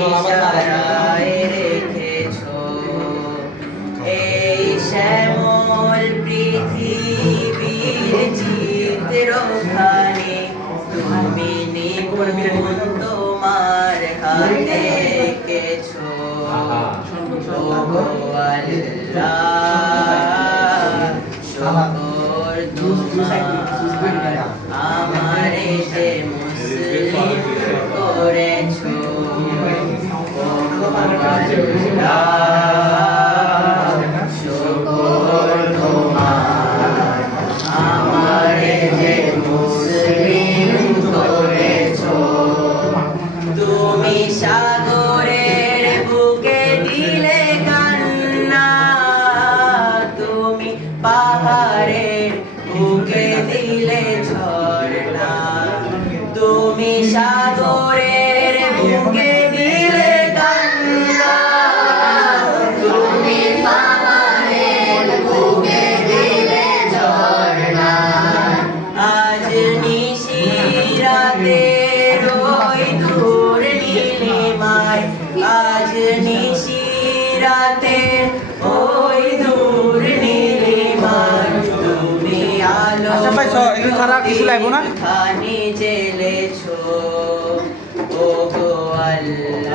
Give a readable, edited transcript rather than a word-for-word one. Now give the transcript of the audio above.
ইশারায় রেখেছো এই শ্যামল পৃথিবীর চিত্রখানি তুমি নিপুণ তোমার হাতে এঁকেছো ওগো আল্লাহ শুকর তোমার আমারে যে মুসলিম করেছো ওগো আল্লাহ শুকর তোমার আমারে যে মুসলিম করেছো তুমি সাগরের বুকে দিলে কান্না তুমি পাহাড়ের বুকে দিলে ঝর্ণা তুমি সাগরের বুকে দিলে কান্না তুমি পাহাড়ের বুকে দিলে ঝর্ণা আজ নিশিরাতে ওই দূর নীলিমায় আজ নিশিরাতে ওই দূর নীলিমায় তুমি আলো খানি জেলেছো ওগো আল্লাহ